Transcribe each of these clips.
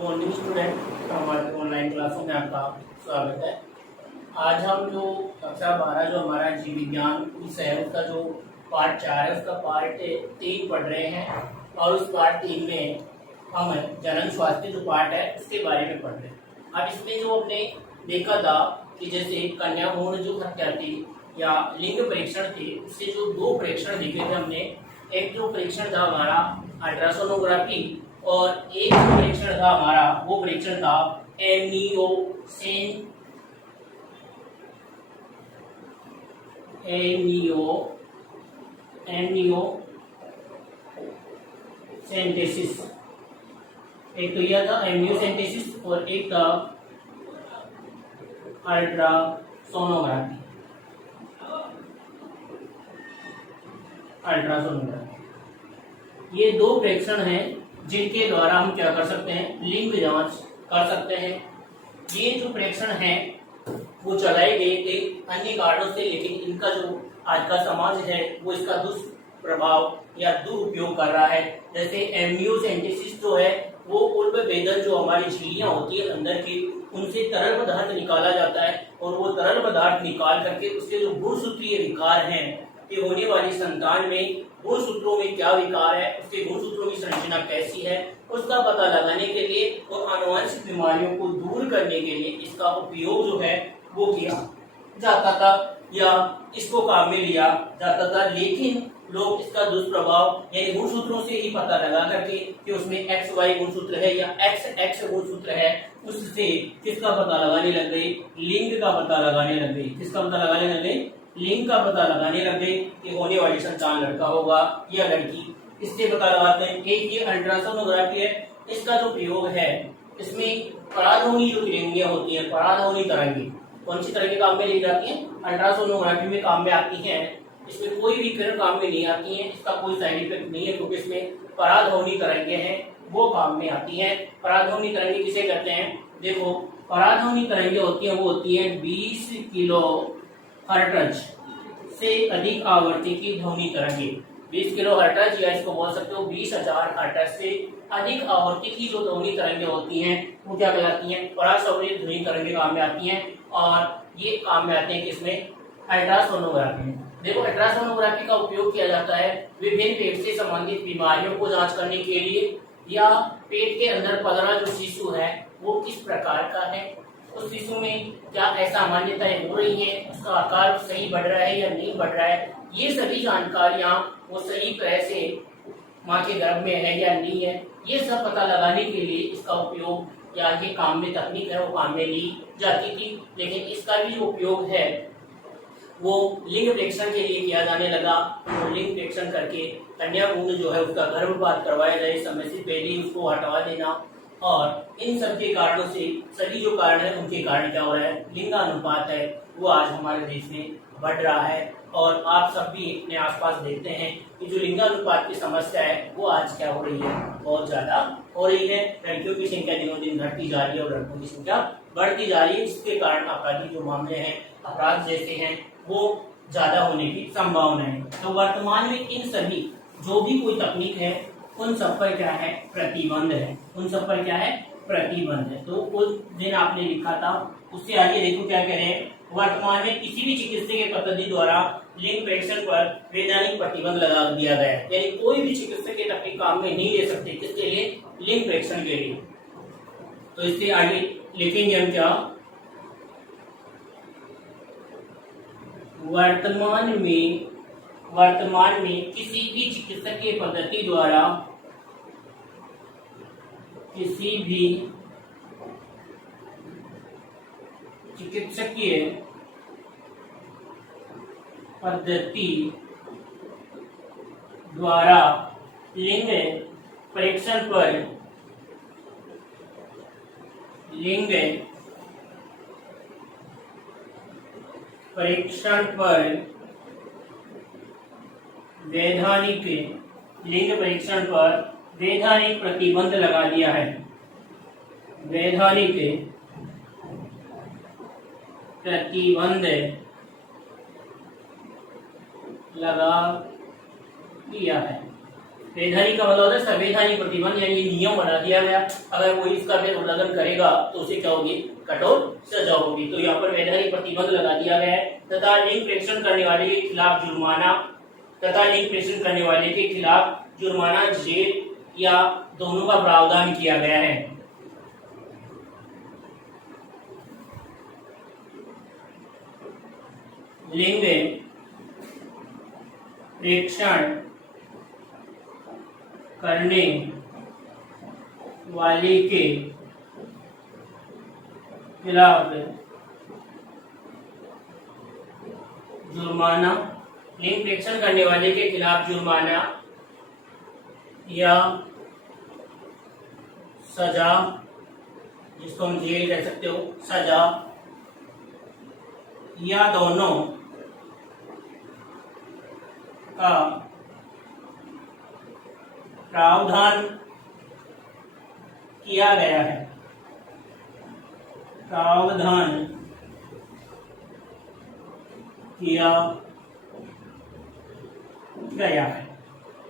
Morning student, हमारे online क्लासों में आपका स्वागत है। आज हम जो कक्षा 12 जो हमारा जीव विज्ञान विषय है उसका जो पार्ट 4 है उसका पार्ट 3 पढ़ रहे हैं और उस पार्ट 3 में हम जनन स्वास्थ्य जो पार्ट है उसके बारे में पढ़ रहे हैं। अब इसमें जो हमने देखा था कि जैसे कन्या भ्रूण जो हत्या थी या लिंग परीक्षण थे, उससे जो दो परीक्षण देखे थे हमने। एक जो परीक्षण था हमारा अल्ट्रासोनोग्राफी और एक जो परीक्षण था हमारा वो परीक्षण था एमनियोसेन एमनियोसेंटेसिस। एक तो यह था एमनियोसेंटेसिस और एक था अल्ट्रासोनोग्राफी। ये दो परीक्षण हैं जिनके द्वारा हम क्या कर सकते हैं, लिंग जांच कर सकते हैं। ये जो परीक्षण हैं वो चलाए गए थे अन्य कारणों से, लेकिन इनका जो आज का समाज है वो इसका दुष्प्रभाव या दुरुपयोग कर रहा है। जैसे एमनियोसेंटेसिस जो है वो उल्ब वेदन जो हमारी झिल्लियां होती है अंदर की, उनसे तरल पदार्थ निकाला जाता है और वो तरल पदार्थ निकाल करके उसके जो गुणसूत्रीय विकार हैं कि होने वाली संतान में गुणसूत्रों में क्या विकार है, उसके गुणसूत्रों की संरचना कैसी है, उसका पता लगाने के लिए और आनुवंशिक बीमारियों को दूर करने के लिए इसका उपयोग जो है वो किया जाता था या इसको काम में लिया जाता था। लेकिन लोग इसका दुष्प्रभाव यानी गुणसूत्रों से ही पता लगा करके कि उसमें एक्स वाई गुणसूत्र है या एक्स एक्स गुणसूत्र है, उससे किसका पता लगाने लग गए, लिंग का पता लगाने लग गए। किसका पता लगाने लग गए, लिंग का पता लगाने लग गए कि होने वाली संतान लड़का होगा या लड़की। इससे पता लगाते हैं। एक ये अल्ट्रासोनोग्राफी है, इसका जो प्रयोग है इसमें पराध्वनि जो तरंगें होती हैं, पराध्वनि तरंगें कौन सी तरह के काम में ली जाती है, अल्ट्रासोनोग्राफी में काम में आती हैं। इसमें कोई भी किरण काम में नहीं आती है, इसका कोई साइड इफेक्ट नहीं है क्योंकि इसमें पराध्वनि तरंगें हैं वो काम में आती हैं। पराध्वनि तरंगें किसे कहते हैं, देखो पराध्वनि तरंगें होती हैं वो होती है 20 किलो हर्ट्ज से अधिक आवृत्ति की ध्वनि तरंगें। 20 किलो हर्ट्ज या इसको बोल सकते हो 20,000 हर्ट्ज से अधिक आवृत्ति की जो ध्वनि तरंगें होती हैं वो क्या कहलाती हैं, पराश्रवणीय ध्वनि तरंगें काम में आती हैं। और ये काम में आते हैं किसमें, अल्ट्रासोनोग्राफी में। देखो अल्ट्रासोनोग्राफी का उपयोग किया जाता है विभिन्न पेट से संबंधित बीमारियों को जांच करने के लिए, या पेट के अंदर पल जो शिशु है वो किस प्रकार का है, उस शिशु में क्या असामान्यताएं हो रही है, उसका आकार सही बढ़ रहा है या नहीं बढ़ रहा है, ये सभी जानकारियां वो सही तरह से माँ के गर्भ में है या नहीं है, ये सब पता लगाने के लिए इसका उपयोग या ये काम में तकनीक है वो काम में ली जाती थी। लेकिन इसका भी जो उपयोग है वो लिंग परीक्षण के लिए किया जाने लगा। तो लिंग परीक्षण करके कन्या भ्रूण जो है उसका गर्भपात करवाया जाए, समय से पहले ही उसको हटवा देना। और इन सब के कारणों से सभी जो कारण है उनके कारण क्या हो रहा है, लिंगानुपात है वो आज हमारे देश में बढ़ रहा है। और आप सब भी अपने आसपास देखते हैं कि जो लिंगानुपात की समस्या है वो आज क्या हो रही है, बहुत ज्यादा हो रही है। लड़कियों की संख्या दिनों दिन घटती जा रही है और लड़कों की संख्या बढ़ती जा रही है, जिसके कारण आपराधिक जो मामले हैं, अपराध जैसे हैं वो ज्यादा होने की संभावना है। तो वर्तमान में इन सभी जो भी कोई तकनीक है उन सब पर क्या है, प्रतिबंध है। उन सब पर क्या है, प्रतिबंध है। तो उस दिन आपने लिखा था, उससे आगे देखो क्या कह रहे हैं, वर्तमान में किसी भी चिकित्सकीय पद्धति द्वारा लिंग परीक्षण पर वैधानिक प्रतिबंध लगा दिया गया है। यानी कोई भी चिकित्सकीय तकनीक काम में नहीं ले सकते, किसके लिए, लिंग परीक्षण के लिए। तो इससे आगे लिखेंगे हम क्या, वर्तमान में किसी भी चिकित्सकीय पद्धति द्वारा किसी भी चिकित्सकीय पद्धति द्वारा लिंग परीक्षण पर वैधानिक प्रतिबंध लगा दिया है। वैधानिक प्रतिबंध लगा दिया है। वैधानिक का मतलब होता है संवैधानिक प्रतिबंध, यानी नियम बना दिया गया, अगर कोई इसका फिर उल्लंघन करेगा तो उसे क्या होगी, कठोर सजा होगी। तो यहाँ पर वैधानिक प्रतिबंध लगा दिया गया है। तथा लिंग प्रेक्षण करने वाले के खिलाफ जुर्माना, तथा लिंग प्रेक्षण करने वाले के खिलाफ जुर्माना, जेल या दोनों का प्रावधान किया गया है। लिंग प्रेक्षण करने वाले के खिलाफ जुर्माना, लिंग प्रेक्षण करने वाले के खिलाफ जुर्माना या सजा, जिसको हम जेल कह सकते हो, सजा या दोनों का प्रावधान किया गया है, प्रावधान किया गया है।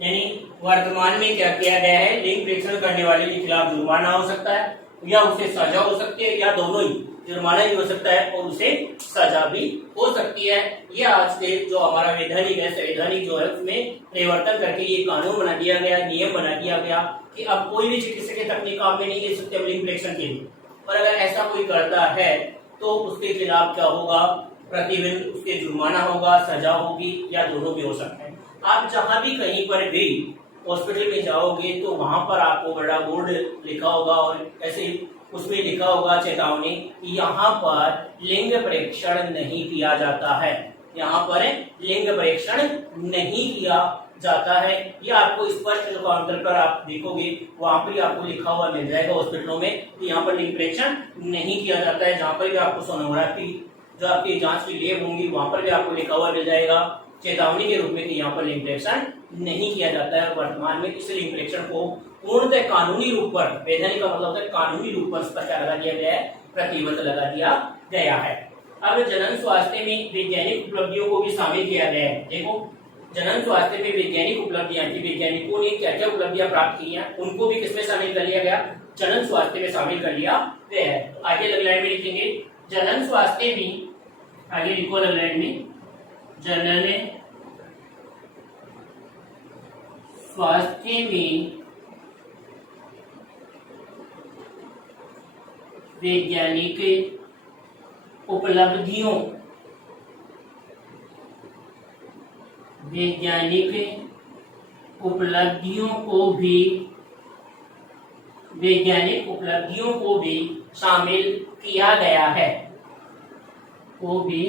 यानी वर्तमान में क्या किया गया है, लिंग प्रेक्षण करने वाले के खिलाफ जुर्माना हो सकता है या उसे सजा हो सकती है, या दोनों ही, जुर्माना भी हो सकता है और उसे सजा भी हो सकती है। ये आज से जो हमारा वैधानिक है, संवैधानिक जो है, उसमें परिवर्तन करके ये कानून बना दिया गया, नियम बना दिया गया कि अब कोई भी चिकित्सक अपने काम में नहीं ले सकते लिंग प्रेक्षण के लिए, और अगर ऐसा कोई करता है तो उसके खिलाफ क्या होगा, प्रतिबंध, उसके जुर्माना होगा, सजा होगी या दोनों भी हो सकते हैं। आप जहां भी कहीं पर भी हॉस्पिटल में जाओगे तो वहां पर आपको बड़ा बोर्ड लिखा होगा और ऐसे उसमें लिखा होगा चेतावनी, यहाँ पर लिंग परीक्षण नहीं किया जाता है, यहाँ पर लिंग परीक्षण नहीं किया जाता है। ये आपको स्पष्ट जो काउंटर पर आप देखोगे वहां पर ही आपको लिखा हुआ मिल जाएगा हॉस्पिटलों में कि यहाँ पर लिंग परीक्षण नहीं किया जाता है। जहाँ पर भी आपको सोनोग्राफी जो आपकी जांच की लेब होंगी वहां पर भी आपको लिखा हुआ मिल जाएगा चेतावनी के रूप में कि यहाँ पर लिंग परीक्षण नहीं किया जाता है। वर्तमान में इस लिंग परीक्षण को पूर्णतः कानूनी रूप पर, वैधानिक का मतलब होता है कानूनी रूप पर, इस पर क्या लगा दिया गया है, प्रतिबंध लगा दिया गया है। अब जनन स्वास्थ्य में वैज्ञानिक उपलब्धियों को भी शामिल किया गया है। देखो, जनन स्वास्थ्य में वैज्ञानिक उपलब्धियां थी, वैज्ञानिकों ने क्या क्या उपलब्धियां प्राप्त की हैं, उनको भी किसमें शामिल कर लिया गया, जनन स्वास्थ्य में शामिल कर लिया गया है। तो आगे अगली लाइन में लिखेंगे जनन स्वास्थ्य में, आगे लिखो अगली लाइन में, जनन स्वास्थ्य में वैज्ञानिक उपलब्धियों, वैज्ञानिक उपलब्धियों को भी, वैज्ञानिक उपलब्धियों को भी शामिल किया गया है, को भी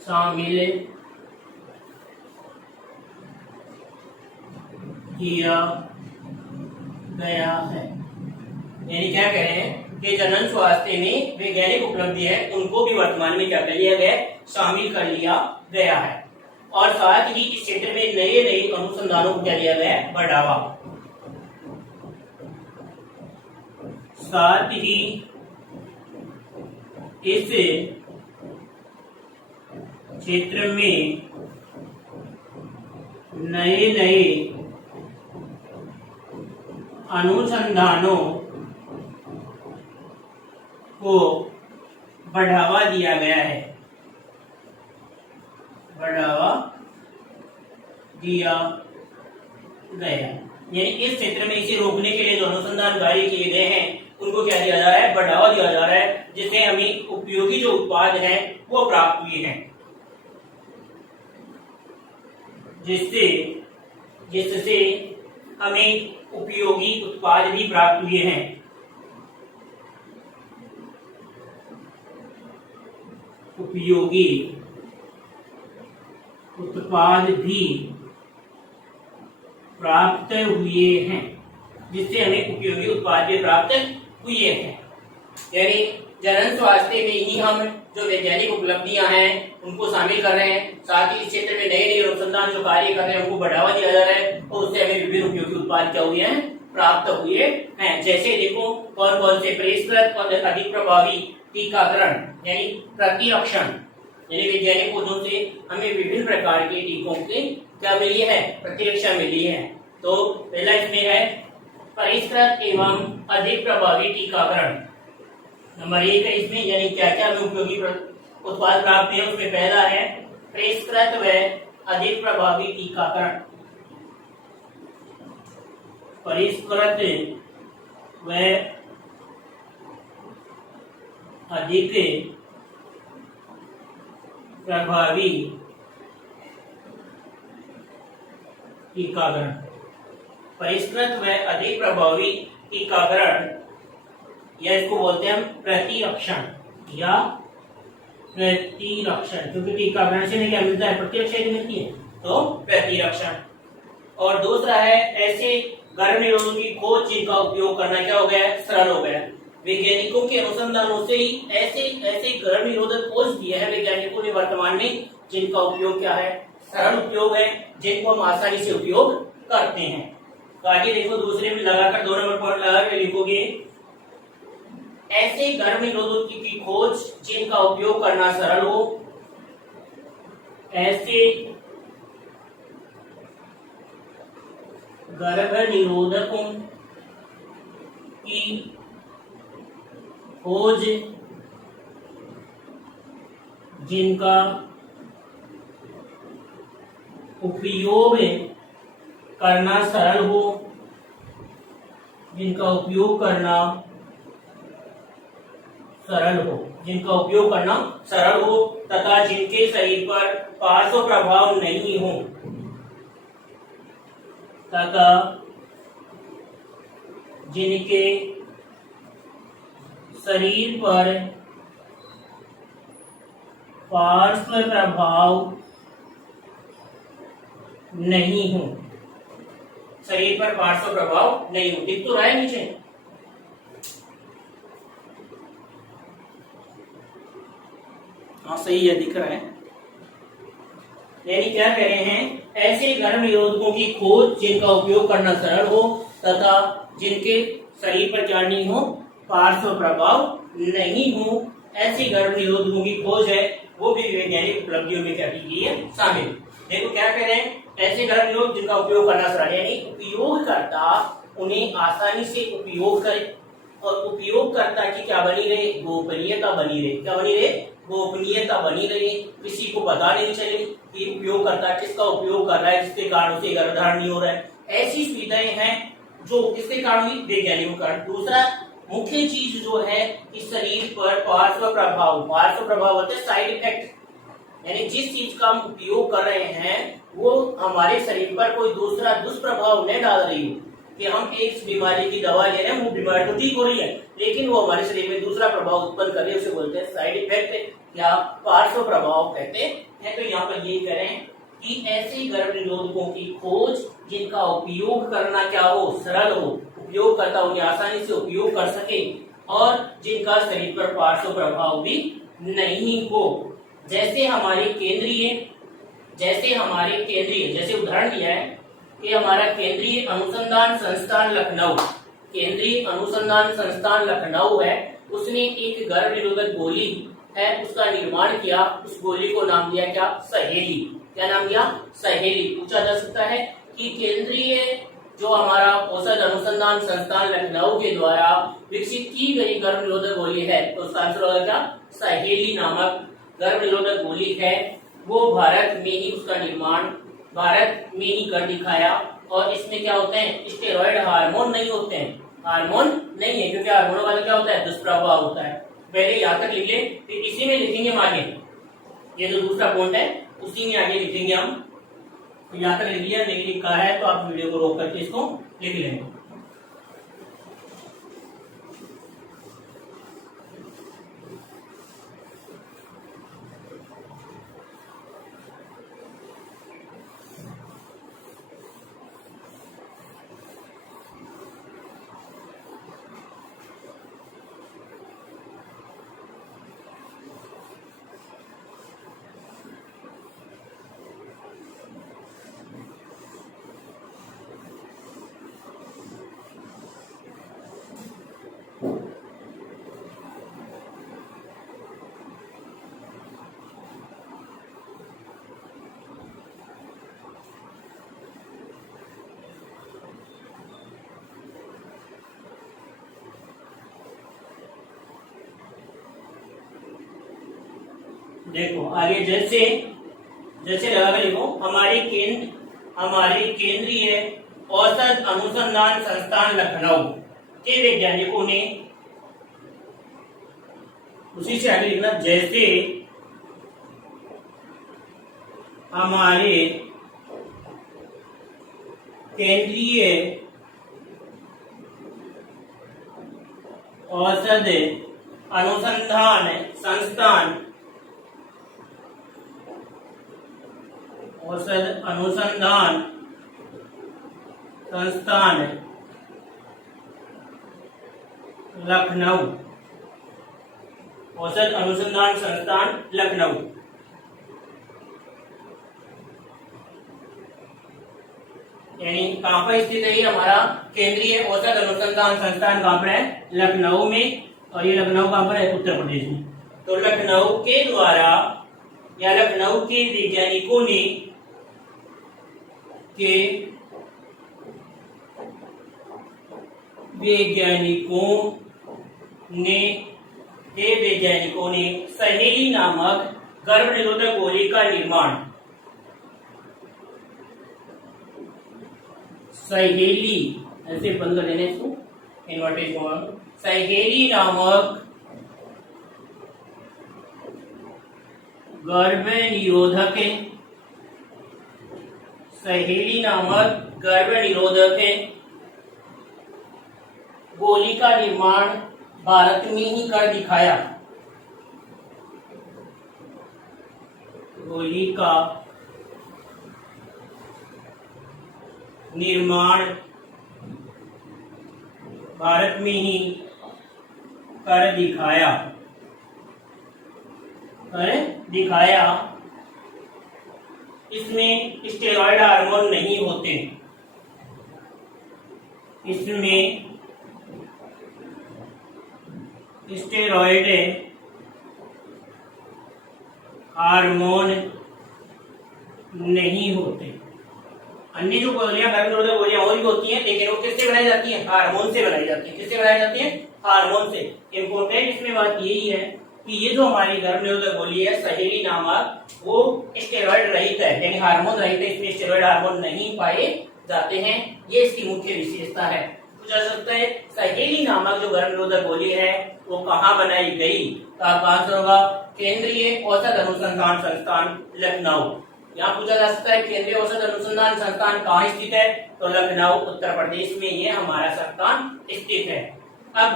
शामिल किया गया है। यानी क्या कह रहे हैं कि जनन स्वास्थ्य में वैज्ञानिक उपलब्धि है उनको भी वर्तमान में क्या कर लिया गया, शामिल कर लिया गया है। और साथ ही इस क्षेत्र में नए नए अनुसंधानों को क्या दिया गया है, बढ़ावा। साथ ही इस क्षेत्र में नए नए अनुसंधानों को बढ़ावा दिया गया है, बढ़ावा दिया गया। यानी इस क्षेत्र में इसे रोकने के लिए जो अनुसंधान कार्य किए गए हैं उनको क्या दिया जा रहा है, बढ़ावा दिया जा रहा है, जिससे हमें उपयोगी जो उत्पाद हैं वो प्राप्त हुए हैं, जिससे हमें उपयोगी उत्पाद भी प्राप्त हुए हैं। उपयोगी उत्पाद भी प्राप्त हुए हैं, जिससे हमें उपयोगी उत्पाद भी प्राप्त हुए हैं। यानी जनन स्वास्थ्य में ही हम जो वैज्ञानिक उपलब्धियां हैं उनको शामिल कर रहे हैं, साथ ही इस क्षेत्र में नए नए अनुसंधान जो कार्य कर रहे हैं उनको बढ़ावा दिया जा रहा है और उससे हमें विभिन्न उपयोगी उत्पाद क्या हुए हैं, प्राप्त हुए हैं। जैसे देखो कौन कौन से, परिष्कृत और अधिक प्रभावी टीकाकरण यानी प्रतिरक्षण, यानी वैज्ञानिक खोजों से हमें विभिन्न प्रकार के टीकों के क्या मिली है, प्रतिरक्षा मिली है। तो पहला इसमें है परिष्कृत एवं अधिक प्रभावी टीकाकरण। नंबर 1 है इसमें, यानी क्या क्या हमें उपयोगी उत्पाद प्राप्त है, उसमें पहला है परिष्कृत व अधिक प्रभावी टीकाकरण। परिष्कृत व अधिक प्रभावी टीकाकरण। परिष्कृत व अधिक प्रभावी टीकाकरण, या इसको बोलते हैं हम प्रतिरक्षण या प्रतिरक्षण, क्योंकि टीकाकरण से क्या मिलता है, प्रतिरक्षा मिलती है, तो प्रतिरक्षण। और दूसरा है ऐसे गर्भ निरोधकों की खोज जिनका उपयोग करना क्या हो गया, सरल हो गया। वैज्ञानिकों के अनुसंधानों से ही ऐसे ऐसे गर्भ निरोधक खोज दिए हैं वैज्ञानिकों ने वर्तमान में, जिनका उपयोग क्या है, सरल उपयोग है, जिनको हम आसानी से उपयोग करते हैं। तो आगे देखो, दूसरे में लगाकर 2 नंबर पॉइंट लगाकर लिखोगे, ऐसे गर्भ निरोधक की खोज जिनका उपयोग करना सरल हो। ऐसे गर्भ निरोधकों की खोज जिनका उपयोग करना सरल हो, जिनका उपयोग करना सरल हो, जिनका उपयोग करना सरल हो तथा जिनके शरीर पर पार्श्व प्रभाव नहीं हो, तथा जिनके शरीर पर पार्श्व प्रभाव नहीं हो, शरीर पर पार्श्व प्रभाव नहीं हो। दिख तो रहा है नीचे, हाँ सही है, दिख रहा है। यानी क्या कह रहे हैं, ऐसे गर्भ निरोधकों की खोज जिनका उपयोग करना सरल हो तथा जिनके शरीर पर क्या नहीं हो, पार्श्व प्रभाव नहीं हो, ऐसे गर्भ निरोधकों की खोज है, वो भी वैज्ञानिक उपलब्धियों में क्या की है, शामिल। देखो क्या कह रहे हैं, ऐसे गर्भ निरोधक जिनका उपयोग करना सरल, यानी उपयोगकर्ता उन्हें आसानी से उपयोग करे, और उपयोगकर्ता की क्या बनी रहे, गोपनीयता बनी रहे। क्या बनी रहे, गोपनीयता बनी रही, किसी को पता नहीं चले कि उपयोगकर्ता किसका उपयोग कर रहा है, जिसके कारण उसे गर्भधारण नहीं हो रहा है। ऐसी सुविधाएं हैं जो किसके कारण हुई, वैज्ञानिकों के कारण। दूसरा मुख्य चीज जो है कि शरीर पर पार्श्व प्रभाव, पार्श्व प्रभाव होते हैं साइड इफेक्ट, यानी जिस चीज का हम उपयोग कर रहे हैं वो हमारे शरीर पर कोई दूसरा दुष्प्रभाव नहीं डाल रही हो, कि हम एक बीमारी की दवा ले रहे हैं, वो बीमारी तो ठीक हो रही है, लेकिन वो हमारे शरीर में दूसरा प्रभाव उत्पन्न कर रही है, उसे बोलते हैं साइड इफेक्ट या पार्श्व प्रभाव कहते हैं। तो यहाँ पर ये करें कि ऐसे गर्भ निरोधकों की खोज जिनका उपयोग करना क्या हो, सरल हो, उपयोगकर्ता उन्हें आसानी से उपयोग कर सके, और जिनका शरीर पर पार्श्व प्रभाव भी नहीं हो। जैसे हमारे केंद्रीय, जैसे उदाहरण दिया है कि हमारा केंद्रीय अनुसंधान संस्थान लखनऊ, केंद्रीय अनुसंधान संस्थान लखनऊ है, उसने एक गर्भ निरोधक गोली है उसका निर्माण किया, उस गोली को नाम दिया क्या, सहेली। क्या नाम दिया, सहेली। पूछा जा सकता है कि केंद्रीय जो हमारा औषध अनुसंधान संस्थान लखनऊ के द्वारा विकसित की गई गर्भ निरोधक गोली है, तो उसका आंसर होगा क्या, सहेली नामक गर्भ निरोधक गोली है। वो भारत में ही उसका निर्माण भारत में ही कर दिखाया, और इसमें क्या होते हैं, स्टेरॉइड हार्मोन नहीं होते हैं, हार्मोन नहीं है, क्योंकि हार्मोनों वाला क्या होता है, दुष्प्रभाव होता है। पहले यहाँ तक लिख ले, फिर इसी में लिखेंगे हम आगे, ये जो दूसरा पॉइंट है उसी में आगे लिखेंगे हम। तो यहाँ तक लिख लिया, नहीं लिखा है तो आप वीडियो को रोक करके इसको लिख लेंगे। देखो आगे जैसे जैसे लगा कर लिखो, हमारे केंद्रीय औसत अनुसंधान संस्थान लखनऊ के वैज्ञानिकों ने, उसी से आगे लिखना, जैसे हमारे केंद्रीय औसत अनुसंधान संस्थान लखनऊ, औसत अनुसंधान संस्थान लखनऊ, यानी कहां पर स्थित है ये हमारा केंद्रीय औसत अनुसंधान संस्थान, कहां पर है? लखनऊ में। और ये लखनऊ कहां पर है? उत्तर प्रदेश में। तो लखनऊ के द्वारा या लखनऊ के वैज्ञानिकों ने सहेली नामक गर्भ निरोधक गोली का निर्माण, सहेली ऐसे बंद कर देने इसको, इन्वर्टेड कॉमा, सहेली नामक गर्भ निरोधक गोली का निर्माण भारत में ही कर दिखाया। गोली का निर्माण भारत में ही कर दिखाया। इसमें स्टेरॉयड हार्मोन नहीं होते, इसमें स्टेरॉयड हार्मोन नहीं होते। अन्य जो गोलियां गर्भ निरोधक गोलियां और भी होती हैं, लेकिन वो किससे बनाई जाती हैं? हार्मोन से बनाई जाती है। किससे बनाई जाती है? हार्मोन से। इंपोर्टेंट इसमें बात यही है कि ये जो हमारी गर्भ निरोधक गोली है सहेली नामक, वो स्टेरॉयड रहित है, यानी हार्मोन रहित है, इसमें स्टेरॉयड हार्मोन नहीं पाए जाते हैं। ये इसकी मुख्य विशेषता है। पूछा सकता है सहेली नामक जो गर्भ निरोधक गोली है वो कहाँ बनाई गई? तो आपका आंसर होगा केंद्रीय औसत अनुसंधान संस्थान लखनऊ। यहाँ पूछा जा सकता है केंद्रीय औसत अनुसंधान संस्थान कहाँ स्थित है? तो लखनऊ उत्तर प्रदेश में ये हमारा संस्थान स्थित है। अब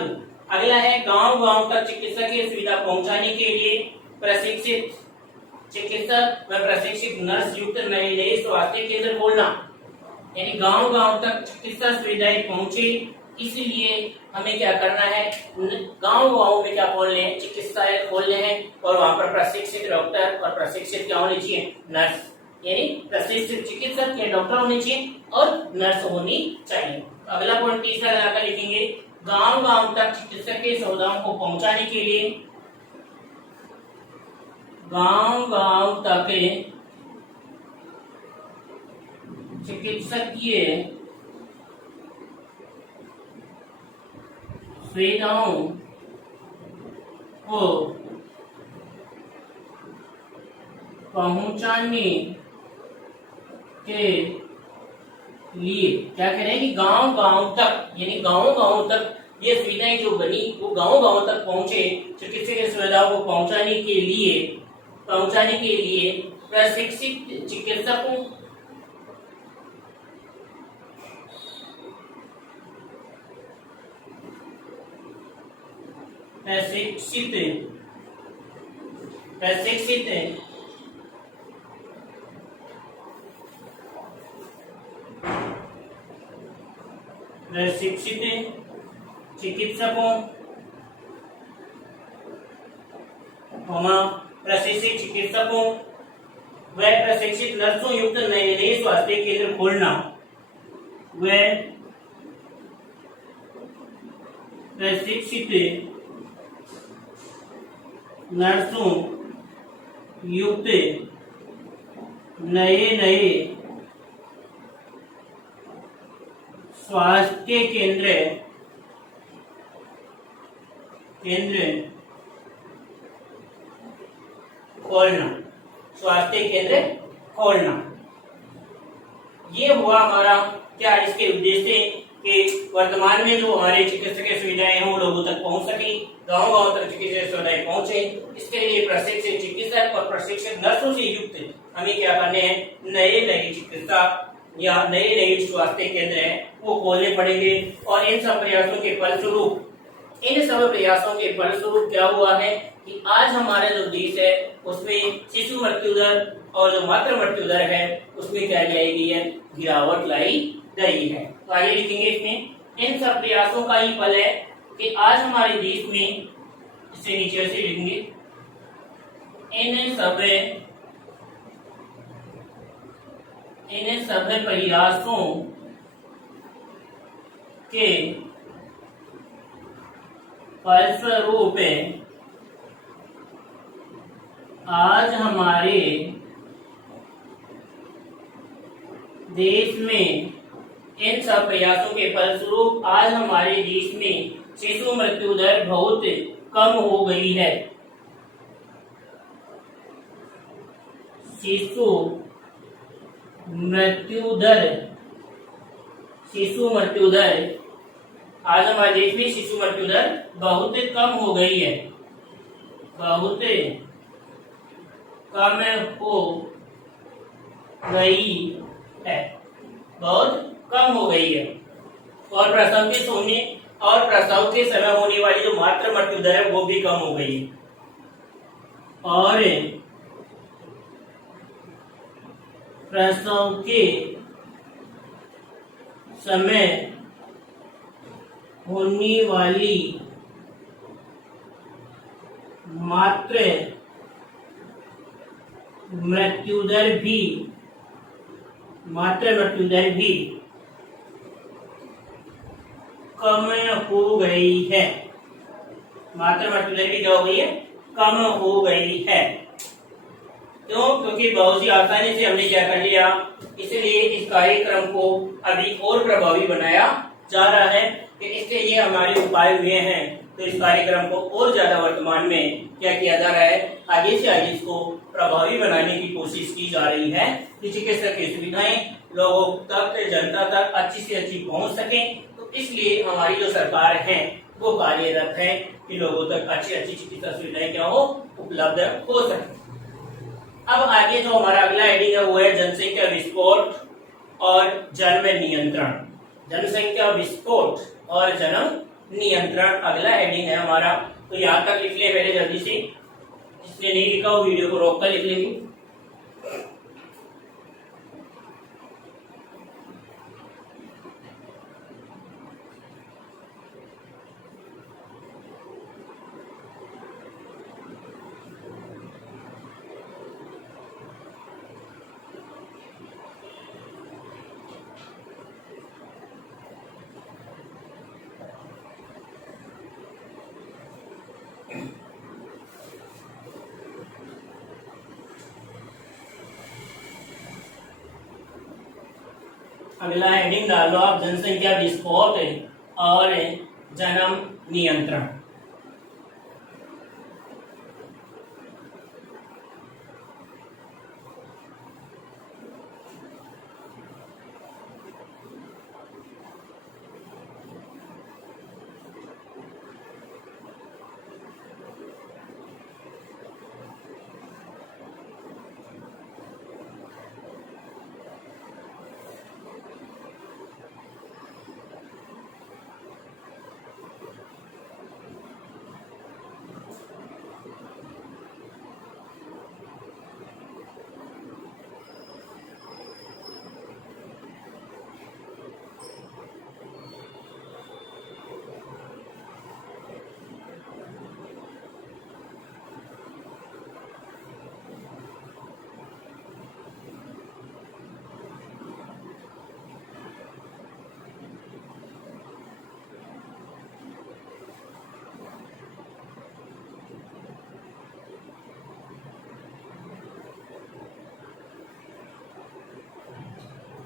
अगला है गांव-गांव तक चिकित्सकीय सुविधा पहुंचाने के लिए प्रशिक्षित चिकित्सक व प्रशिक्षित नर्स युक्त नए स्वास्थ्य केंद्र खोलना, यानी गांव-गांव तक चिकित्सा सुविधाएं पहुंचे, इसलिए हमें क्या करना है? गांव-गांव में क्या खोलने हैं? चिकित्सालय खोलने हैं, और वहां पर प्रशिक्षित डॉक्टर और प्रशिक्षित क्या होनी चाहिए? नर्स, यानी प्रशिक्षित चिकित्सक या डॉक्टर होने चाहिए और नर्स होनी चाहिए। अगला पॉइंट तीसरा लगाकर लिखेंगे, गांव-गांव तक चिकित्सकीय सुविधाओं को पहुंचाने के लिए गांव-गांव तक चिकित्सकीय सुविधाओं को पहुंचाने के लिए क्या कह रहे हैं कि गांव-गांव तक, यानी गांव-गांव तक ये सुविधाएं जो बनी वो गांव-गांव तक पहुंचे। चिकित्सकीय सुविधाओं को पहुंचाने के लिए प्रशिक्षित चिकित्सकों प्रशिक्षित चिकित्सकों व प्रशिक्षित नर्सों युक्त नए स्वास्थ्य केंद्र खोलना, व प्रशिक्षित नर्सों युक्त नए स्वास्थ्य केंद्र खोलना, स्वास्थ्य केंद्र खोलना। ये हुआ हमारा क्या इसके उद्देश्य कि वर्तमान में जो हमारे चिकित्सकीय सुविधाएं हैं वो लोगों तक पहुंच सके, गांव-गांव तक चिकित्सकीय सुविधाएं पहुंचे। इसके लिए प्रशिक्षित चिकित्सक और प्रशिक्षित नर्सों से युक्त हमें क्या करने हैं, नए चिकित्सा या नए स्वास्थ्य केंद्र है वो खोलने पड़ेंगे। और इन सब प्रयासों के फलस्वरूप क्या हुआ है कि आज हमारा जो देश है उसमें शिशु मृत्यु दर और जो मातृ मृत्यु दर है उसमें क्या लाई गई है, गिरावट लाई गई है। तो आगे लिखेंगे इसमें इन सब प्रयासों का ही फल है कि आज हमारे देश में, इससे नीचे से लिखेंगे, इन सब प्रयासों के फलस्वरूप आज हमारे देश में इन सब प्रयासों के फलस्वरूप आज हमारे देश में शिशु मृत्यु दर बहुत कम हो गई है। शिशु मृत्यु दर आज हमारे देश में शिशु मृत्यु दर बहुत कम हो गई है, बहुत कम हो गई है। और प्रसव के समय होने वाली जो मातृ मृत्यु दर है वो भी कम हो गई है। और प्रसव के समय होने वाली मातृ मृत्यु दर भी कम हो गई है। मातृ मृत्यु दर भी क्या हो गई है, कम हो गई है। क्यों? क्योंकि बहुत ही आसानी से हमने क्या कर लिया, इसलिए इस कार्यक्रम को अभी और प्रभावी बनाया जा रहा है कि इसके ये हमारे उपाय हुए हैं। तो इस कार्यक्रम को और ज्यादा वर्तमान में क्या किया जा रहा है, आगे से आगे इसको प्रभावी बनाने की कोशिश की जा रही है कि चिकित्सा की सुविधाएं लोगों तक, जनता तक अच्छी से अच्छी पहुंच सके। तो इसलिए हमारी जो सरकार है वो कार्यरत है कि लोगों तक अच्छी चिकित्सा सुविधाएं क्या हो, उपलब्ध हो सके। अब आगे जो हमारा अगला हेडिंग है वो है जनसंख्या विस्फोट और जन्म नियंत्रण। जनसंख्या विस्फोट और जन्म नियंत्रण अगला हेडिंग है हमारा। तो यहाँ तक लिख ले पहले जल्दी से, इसने नहीं लिखा वो वीडियो को रोक कर लिख लेंगे। अगला हेडिंग डालो आप, जनसंख्या विस्फोट और जन्म नियंत्रण।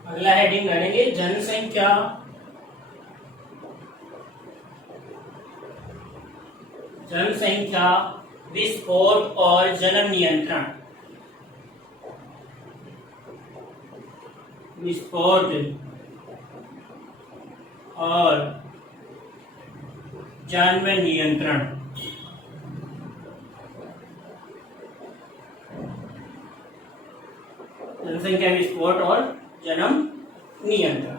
अगला हेडिंग डालेंगे जनसंख्या विस्फोट और जन्म नियंत्रण। विस्फोट और जन्म नियंत्रण। जनसंख्या विस्फोट और जन्म नियंत्रण,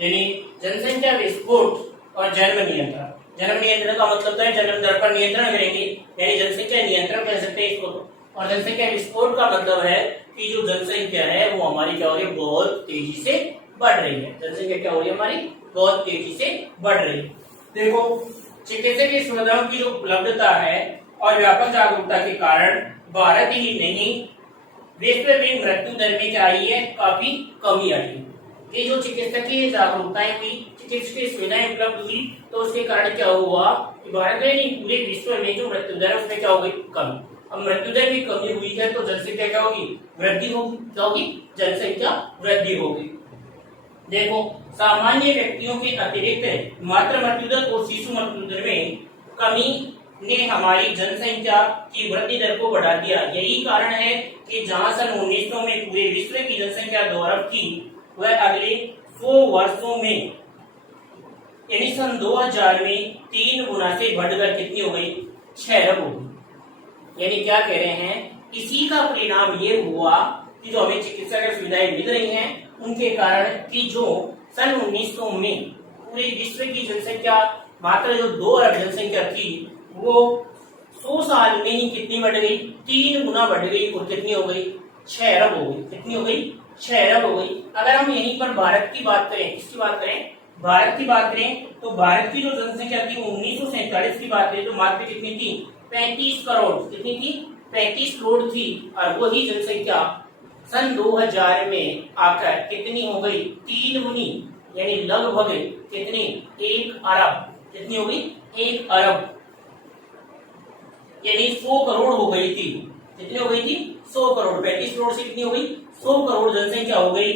यानी जनसंख्या विस्फोट और जन्म नियंत्रण। जन्म नियंत्रण का मतलब है जन्म दर पर नियंत्रण करेंगे, यानी जनसंख्या नियंत्रण कह सकते हैं इसको। और जनसंख्या विस्फोट का मतलब है कि जो जनसंख्या है वो हमारी क्या हो रही है, बहुत तेजी से बढ़ रही है। जनसंख्या क्या हो रही है हमारी, बहुत तेजी से बढ़ रही है। देखो, चिकित्सकीय सुविधाओं की जो उपलब्धता है और व्यापक जागरूकता के कारण भारत ही नहीं विश्व में मृत्यु दर में क्या आई है, काफी कमी आई है। ये जो चिकित्सकीय जागरूकताएं हुई, चिकित्सकीय सुविधाएं उपलब्ध हुई, तो उसके कारण क्या हुआ कि भारत में नहीं पूरे विश्व में जो मृत्यु दर है उसमें क्या हो गई, कमी। अब मृत्यु दर में कमी हुई है तो जनसंख्या क्या होगी, वृद्धि होगी। क्या होगी, जनसंख्या वृद्धि होगी। देखो, सामान्य व्यक्तियों के अतिरिक्त मातृ मृत्यु दर और शिशु मृत्यु दर में कमी ने हमारी जनसंख्या की वृद्धि दर को बढ़ा दिया। यही कारण है कि जहां सन 1900 में पूरे विश्व की जनसंख्या दौड़ब की, वह अगले 100 वर्षों में यानी सन 2000 में 3 गुना से बढ़कर कितनी हो गई, 6 अरब हो गई। यानी क्या कह रहे हैं, इसी का परिणाम ये हुआ कि जो हमें चिकित्सा की सुविधाएं मिल रही हैं उनके कारण कि जो सन 1900 में पूरे विश्व की जनसंख्या मात्र जो 2 अरब जनसंख्या थी, वो 100 साल में ही कितनी बढ़ गई, 3 गुना बढ़ गई और कितनी हो गई, 6 अरब हो गई। कितनी हो गई, 6 अरब हो गई। अगर हम यहीं पर भारत की बात करें, किसकी बात करें, भारत की बात करें, तो भारत की जो जनसंख्या थी 1947 की बात करें तो मात्र कितनी थी, 35 करोड़। कितनी थी, 35 करोड़ थी। और वही जनसंख्या सन 2000 में आकर कितनी हो गई, 3 गुनी, यानी लगभग कितनी, 1 अरब। कितनी हो गई, 1 अरब, यानी 100 करोड़ हो गई थी। कितनी हो गई थी, 100 करोड़। 35 करोड़ से कितनी हो गई, 100 करोड़ जनसंख्या हो गई।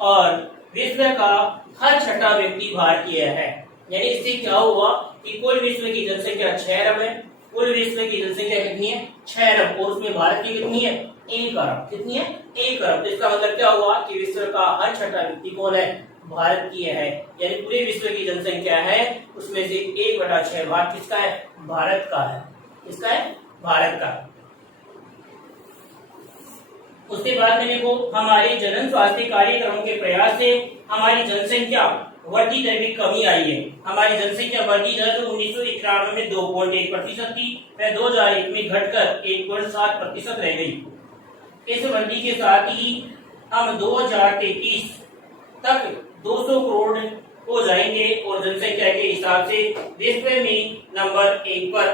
और विश्व का हर छठा व्यक्ति भारतीय है। यानी इससे क्या हुआ कि कुल विश्व की जनसंख्या 6 अरब है। कुल विश्व की जनसंख्या कितनी है, 6 अरब, और उसमें भारत की कितनी है, 1 अरब। कितनी है, 1 अरब। तो इसका मतलब क्या हुआ कि विश्व का हर छठा व्यक्ति कौन है, भारतीय है। यानी पूरे विश्व की जनसंख्या है उसमें से 1/6 भाग किसका है, भारत का है। किसका है, भारत का। उसके बाद में देखो, हमारे जन स्वास्थ्य कार्यक्रमों के प्रयास से हमारी जनसंख्या वृद्धि दर में कमी आई है। हमारी जनसंख्या वृद्धि दर 1991 में 2.1% थी, वह 2001 में घटकर 1.7% रह गई। इस वृद्धि के साथ ही हम 2033 तक 200 करोड़ हो जाएंगे और जनसंख्या के हिसाब से विश्व में नंबर 1 पर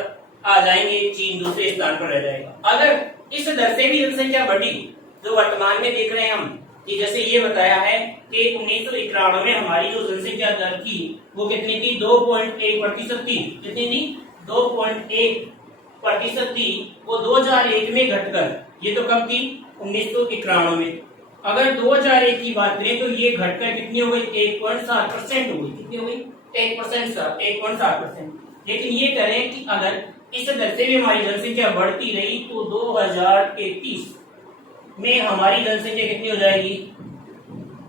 आ जाएंगे, चीन दूसरे स्थान पर रह जाएगा। अगर इस दर से भी जनसंख्या बढ़ी, जो वर्तमान में देख रहे हैं हम, कि जैसे ये बताया है कि 1991 में हमारी जो जनसंख्या दर थी वो कितनी थी, 2.1% थी। कितनी थी, 2.1% थी। वो 2001 में घटकर, ये तो कब थी, 1991 में। अगर 2001 की बात करें तो ये घटकर कितनी हो गई, 1.7% हो गई। कितनी हो गई, 1.7%। लेकिन ये करें कि अगर इस दर से भी हमारी जनसंख्या बढ़ती रही तो 2033 में हमारी जनसंख्या कितनी हो जाएगी,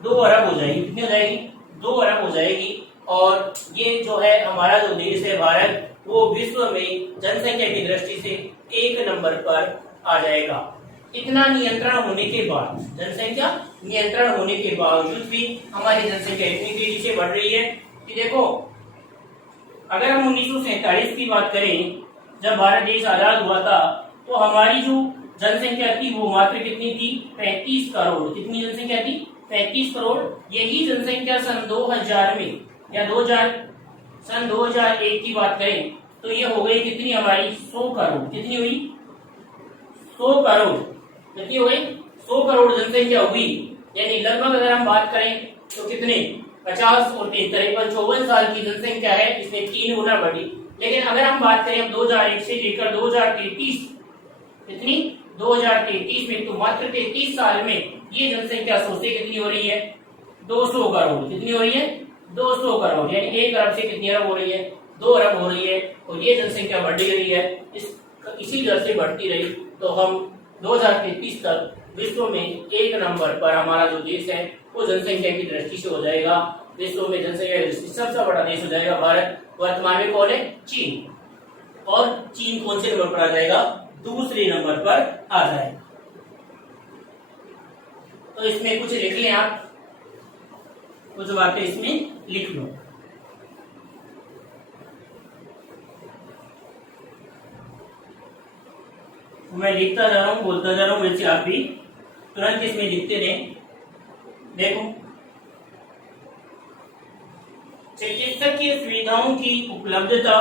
2 अरब हो जाएगी। कितनी हो जाएगी, 2 अरब हो जाएगी। और ये जो है हमारा जो देश है भारत, वो विश्व में जनसंख्या की दृष्टि से 1 नंबर पर आ जाएगा। इतना नियंत्रण होने के बाद, जनसंख्या नियंत्रण होने के बावजूद भी हमारी जनसंख्या इतनी तेजी से बढ़ रही है कि देखो, अगर हम 1947 की बात करें, जब भारत देश आजाद हुआ था, तो हमारी जो जनसंख्या थी वो मात्र कितनी थी, 35 करोड़। कितनी जनसंख्या थी, 35 करोड़। यही जनसंख्या सन 2000 में या सन 2001 की बात करें तो ये हो गई कितनी हमारी, 100 करोड़। कितनी हुई, 100 करोड़। कितनी हो गई, 100 करोड़ जनसंख्या हुई। यानी लगभग अगर हम बात करें तो कितने, 50 और 53 54 साल की जनसंख्या है, इसमें 3 गुना बढ़ी। लेकिन अगर हम बात करें 2001 से लेकर 2033, कितनी, 2033 में, तो मात्र 33 साल में ये जनसंख्या सोचते कितनी हो रही है, 200 करोड़। कितनी हो रही है, 200 करोड़। यानी 1 अरब से कितनी अरब हो रही है, 2 अरब हो रही है। और ये जनसंख्या बढ़ रही है, इसी दर से बढ़ती रही तो हम 2033 तक विश्व में एक नंबर पर हमारा जो देश है वो जनसंख्या की दृष्टि से हो जाएगा। विश्व में जनसंख्या की दृष्टि से सबसे बड़ा देश हो जाएगा भारत। वर्तमान में कौन है? चीन। और चीन कौन से नंबर पर आ जाएगा? दूसरे नंबर पर आ जाएगा। तो इसमें कुछ लिख लें आप, कुछ बातें इसमें लिख लो। मैं लिखता जा रहा हूँ, बोलता जा रहा हूँ, वैसे आप भी तुरंत इसमें लिखते रहें। देखो, चिकित्सकीय सुविधाओं की उपलब्धता,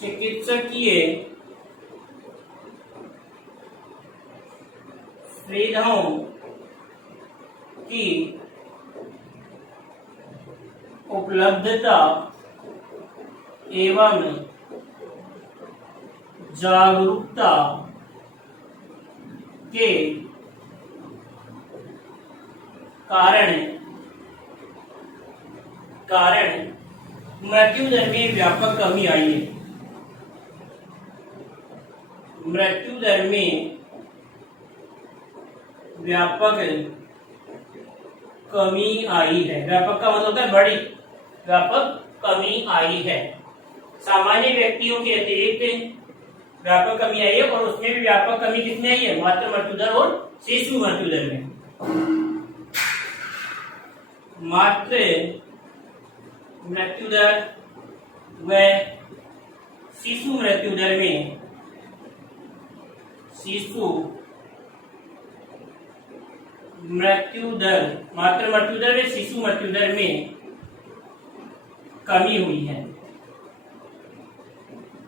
चिकित्सकीय सुविधाओं की उपलब्धता एवं जागरूकता के कारण मृत्यु दर में व्यापक कमी आई है। मृत्यु दर में व्यापक कमी आई है। व्यापक का मतलब होता है बड़ी, व्यापक कमी आई है। सामान्य व्यक्तियों के अतिरिक्त व्यापक कमी आई है, और उसमें भी व्यापक कमी कितनी आई है? मातृ मृत्यु दर और शिशु मृत्यु दर में। मातृ मृत्यु दर व शिशु मृत्यु दर में, शिशु मृत्यु दर, मातृ मृत्यु दर व शिशु मृत्यु दर में कमी हुई है।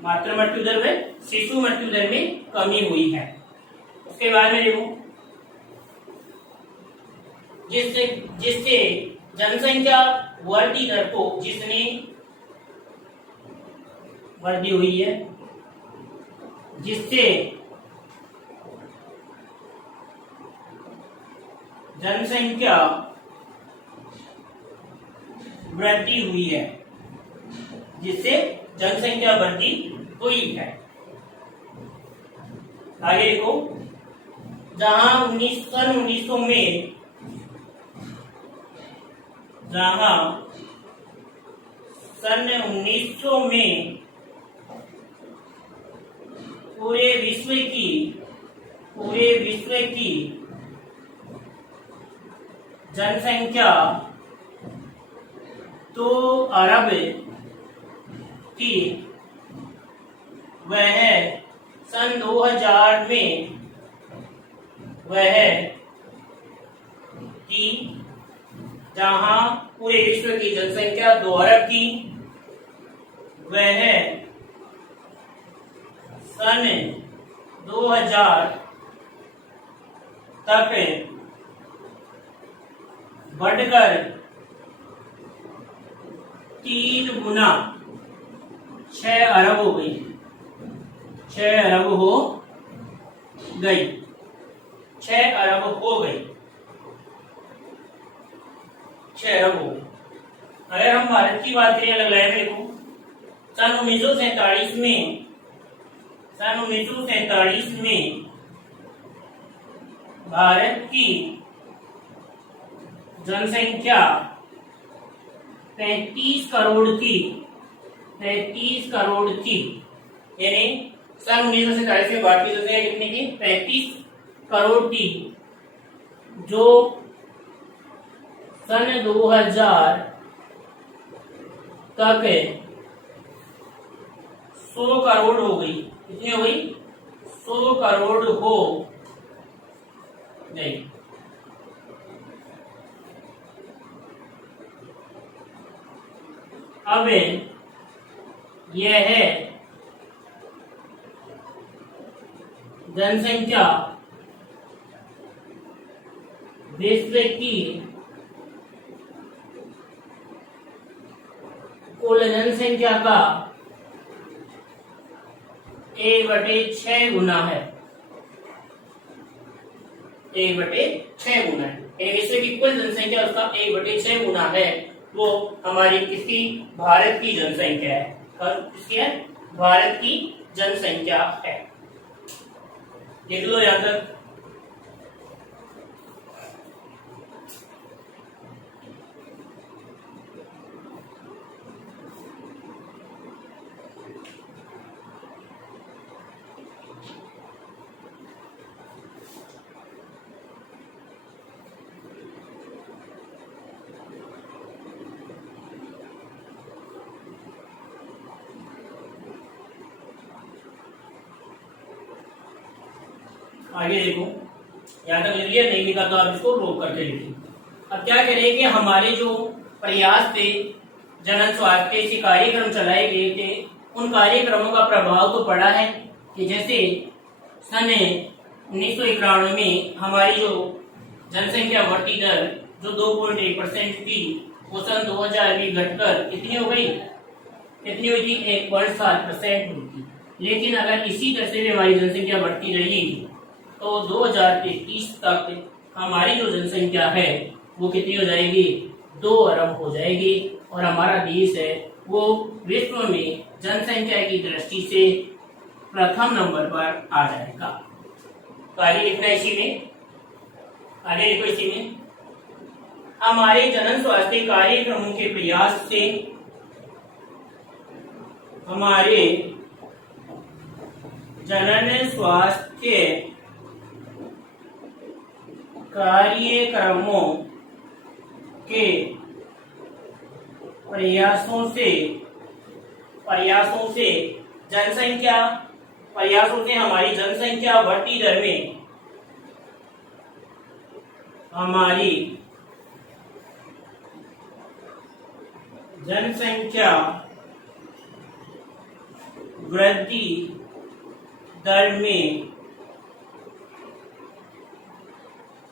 मातृ मृत्यु दर में, शिशु मृत्यु दर में कमी हुई है। उसके बाद में देखो, जिससे जनसंख्या वृद्धि दर को, जिसने वृद्धि हुई है, जिससे जनसंख्या वृद्धि हुई है, जिससे जनसंख्या वृद्धि हुई है। आगे देखो, जहां 1900 में, जहां सन 1900 में पूरे विश्व की जनसंख्या 2 अरब थी, वह सन 2000 में वह थी, जहां पूरे विश्व की जनसंख्या 2 अरब थी, वह सन 2000 तक बढ़कर 3 गुना 6 अरब हो गई। 6 अरब हो गई। 6 अरब हो गई। 6 अरब हो गई। अगर हम भारत की बात करें, अलग लाइब्रेरी को, सन 1947 में, सन 1947 में भारत की जनसंख्या 35 करोड़ थी। 35 करोड़ थी, यानी सन 1947 में भारत की जनसंख्या कितनी थी? 35 करोड़ थी, जो सन 2000 तक 100 करोड़ हो गई। कितनी हो गई? 100 करोड़ हो गई। अब यह है जनसंख्या विश्व की कुल जनसंख्या का 1/6 गुना है। 1/6 गुना है। विश्व की कुल जनसंख्या उसका 1/6 गुना है। वो हमारी किसकी? भारत की जनसंख्या है। किसकी है? भारत की जनसंख्या है। लिख लो यहाँ तक। आगे देखो, यहाँ तक लिख लिया, नहीं लिखा तो आप इसको रोक करके लिखिए। अब क्या करें कि हमारे जो प्रयास थे, जनन स्वास्थ्य ऐसे कार्यक्रम चलाए गए थे, उन कार्यक्रमों का प्रभाव तो पड़ा है कि जैसे सन 1991 में हमारी जो जनसंख्या बढ़ती दर जो 2.1% थी, वो सन 2000 में घटकर कितनी हो गई? कितनी हुई थी? 1.7% हुई थी। लेकिन अगर इसी तरह से भी हमारी जनसंख्या बढ़ती रही तो 2033 तक हमारी जो जनसंख्या है वो कितनी हो जाएगी? 2 अरब हो जाएगी, और हमारा देश है वो विश्व में जनसंख्या की दृष्टि से प्रथम नंबर पर आ जाएगा। तो आगे लिखना है इसी में, आगे लिखो इसी में, हमारे जनन स्वास्थ्य कार्यक्रमों के प्रयास से हमारे जनन स्वास्थ्य कार्यक्रमों के प्रयासों से हमारी जनसंख्या बढ़ती दर में हमारी जनसंख्या वृद्धि दर में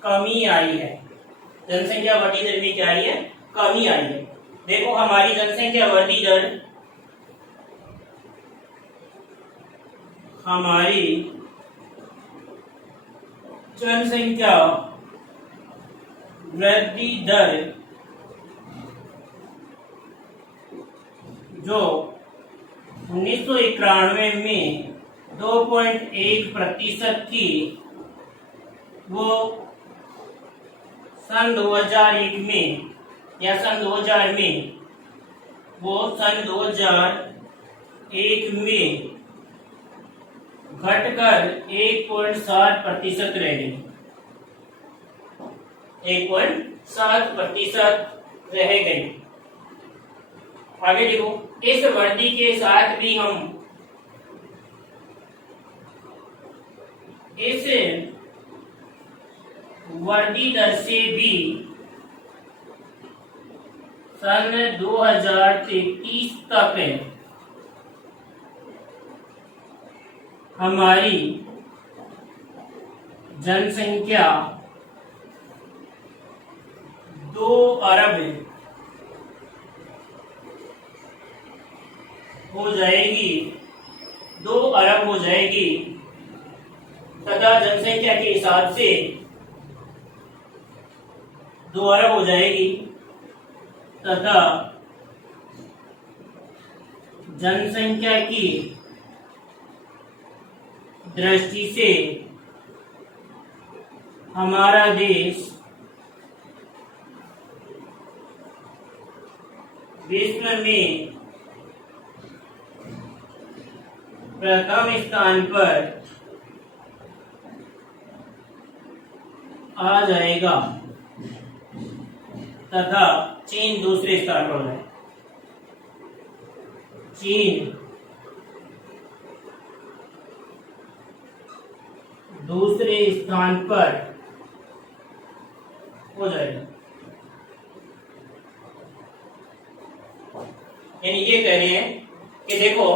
कमी आई है। जनसंख्या वृद्धि दर में क्या आई है? कमी आई है। देखो, हमारी जनसंख्या वृद्धि दर, हमारी जनसंख्या वृद्धि दर जो 1991 में 2.1% थी, वो सन 2001 में या सन 2000 में, वो सन 2001 में घटकर 1.7% रह गई। 1.7% रह गई। आगे देखो, इस वृद्धि के साथ भी हम इस वृद्धि दर से भी सन 2033 तक हमारी जनसंख्या 2 अरब हो जाएगी, 2 अरब हो जाएगी, तथा जनसंख्या के हिसाब से 2 अरब हो जाएगी, तथा जनसंख्या की दृष्टि से हमारा देश विश्व में प्रथम स्थान पर आ जाएगा, तथा चीन दूसरे स्थान पर है। चीन दूसरे स्थान पर हो जाएगा। यानी ये कह रहे हैं कि देखो,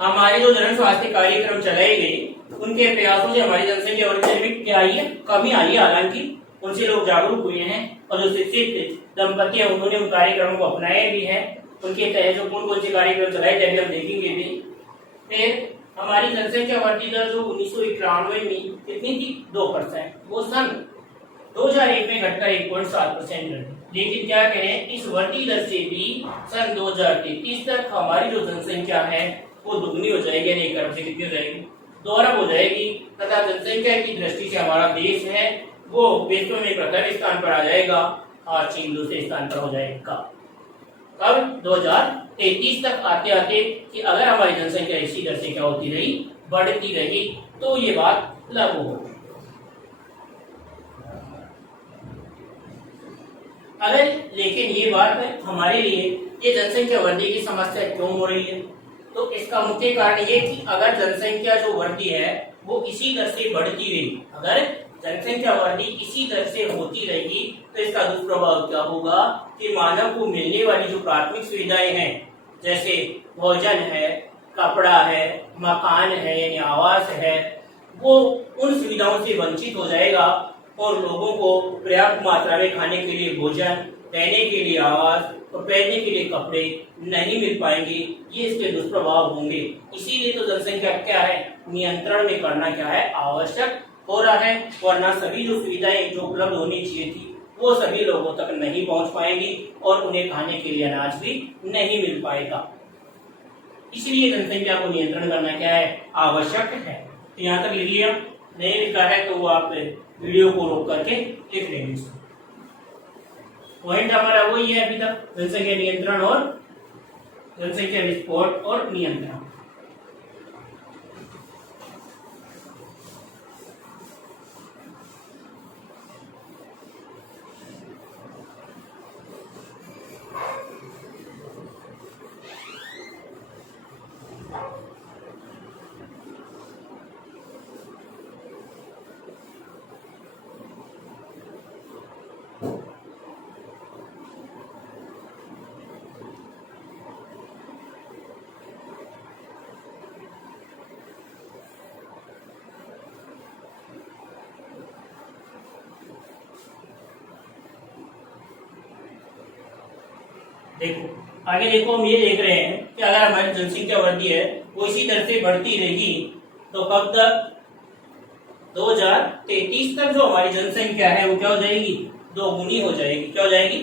हमारे जो जनन स्वास्थ्य कार्यक्रम चलाए गए, उनके प्रयासों से हमारी जनसंख्या वृद्धि में क्या आई है? कमी आई है। हालांकि उनसे लोग जागरूक हुए हैं, और जो शिक्षित दंपति है उन्होंने उन कार्यक्रमों को अपनाया भी है। उनके तहत जो कौन से कार्यक्रम चलाए थे हम देखेंगे भी। फिर हमारी जनसंख्या वृद्धि दर जो 1991 में कितनी थी? 2%, वो सन 2001 में घटकर 1.7% रही। लेकिन क्या करें, इस वृद्धि दर से भी सन 2033 तक हमारी जो जनसंख्या है वो दुगनी हो जाएगी, यानी 1 अरब से कितनी हो जाएगी? दोहरा हो जाएगी तथा जनसंख्या की दृष्टि से हमारा देश है वो विश्व में प्रथम स्थान पर आ जाएगा और चीन दूसरे स्थान पर हो जाएगा। कब 2033 तक आते आते कि अगर हमारी जनसंख्या इसी दर से क्या होती रही, बढ़ती रही, तो ये बात लागू होगी। अगर लेकिन ये बात हमारे लिए ये जनसंख्या वृद्धि की समस्या क्यों हो रही है, तो इसका मुख्य कारण ये कि अगर जनसंख्या जो वृद्धि है वो इसी दर से बढ़ती रही, अगर जनसंख्या वृद्धि इसी दर से होती रहेगी तो इसका दुष्प्रभाव क्या होगा कि मानव को मिलने वाली जो प्राथमिक सुविधाएं हैं जैसे भोजन है, कपड़ा है, मकान है यानी आवास है, वो उन सुविधाओं से वंचित हो जाएगा और लोगों को पर्याप्त मात्रा में खाने के लिए भोजन, रहने के लिए आवास और पहनने के लिए कपड़े नहीं मिल पाएंगे। ये इसके दुष्प्रभाव होंगे। इसीलिए तो जनसंख्या क्या है, नियंत्रण में करना क्या है, आवश्यक हो रहा है, वरना सभी जो सुविधाएं जो उपलब्ध होनी चाहिए थी वो सभी लोगों तक नहीं पहुंच पाएंगी और उन्हें खाने के लिए अनाज भी नहीं मिल पाएगा। इसलिए जनसंख्या को नियंत्रण करना क्या है, आवश्यक है। तो यहाँ तक लिख लिया, नहीं लिखा है तो वो आप वीडियो को रोक करके लिख लेंगे। पॉइंट हमारा वही है अभी तक, जनसंख्या नियंत्रण और जनसंख्या विस्फोट और नियंत्रण। देखो आगे देखो, हम ये देख रहे हैं कि अगर हमारी जनसंख्या वृद्धि है वो इसी दर से बढ़ती रहेगी तो कब तक, 2033 तक जो हमारी जनसंख्या है वो क्या हो जाएगी, दोगुनी हो जाएगी। क्या हो जाएगी,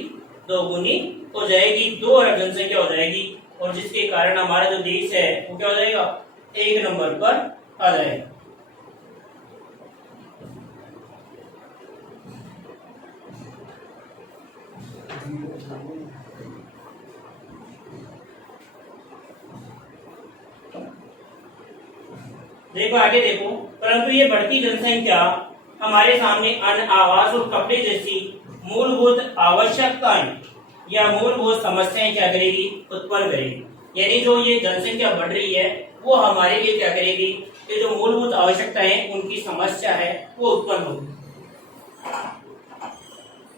दोगुनी हो जाएगी, 2 अरब जनसंख्या हो जाएगी और जिसके कारण हमारा जो देश है वो क्या हो जाएगा, 1 नंबर पर आ जाएगा। देखो आगे देखो, परंतु ये बढ़ती जनसंख्या हमारे सामने अन्न, आवास और कपड़े जैसी मूलभूत आवश्यकताएं या मूलभूत समस्याएं क्या करेगी, उत्पन्न करेगी। यानी जो ये जनसंख्या बढ़ रही है वो हमारे लिए क्या करेगी, ये जो मूलभूत आवश्यकताएं उनकी समस्या है वो उत्पन्न होगी।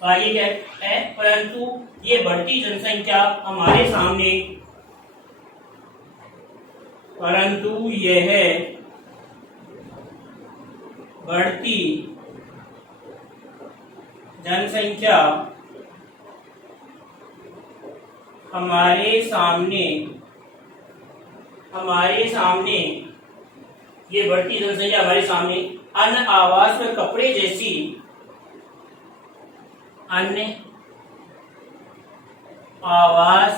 आगे क्या है, परंतु ये बढ़ती जनसंख्या हमारे सामने, परंतु यह बढ़ती जनसंख्या हमारे सामने ये बढ़ती जनसंख्या हमारे सामने अन्न, आवास व कपड़े जैसी अन्य आवास